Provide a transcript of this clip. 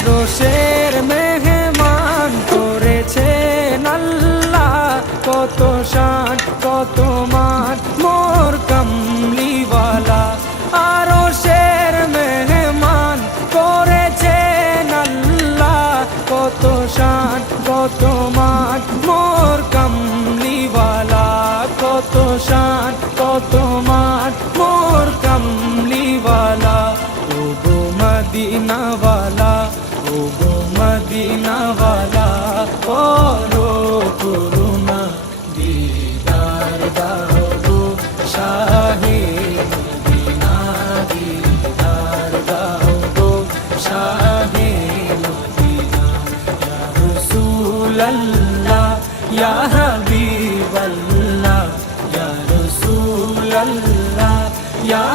আরশের মেহমান করেছেন আল্লাহ, কত শান কত মান মোর কামলিওয়ালা। আরশের মেহমান করেছেন আল্লাহ, কত শান কত মান মোর কামলিওয়ালা, কত শান কত মান মোর কামলিওয়ালা। ও গো মদিনাওয়ালা, ও গো মদিনাওয়ালা, করো করুণা দিদার দাও গো শাহে মদিনা, দিদার দাও গো শাহে মদিনা। ইয়া রাসূলাল্লাহ ইয়া হাবিবাল্লাহ, ইয়া রাসূলাল্লাহ ইয়া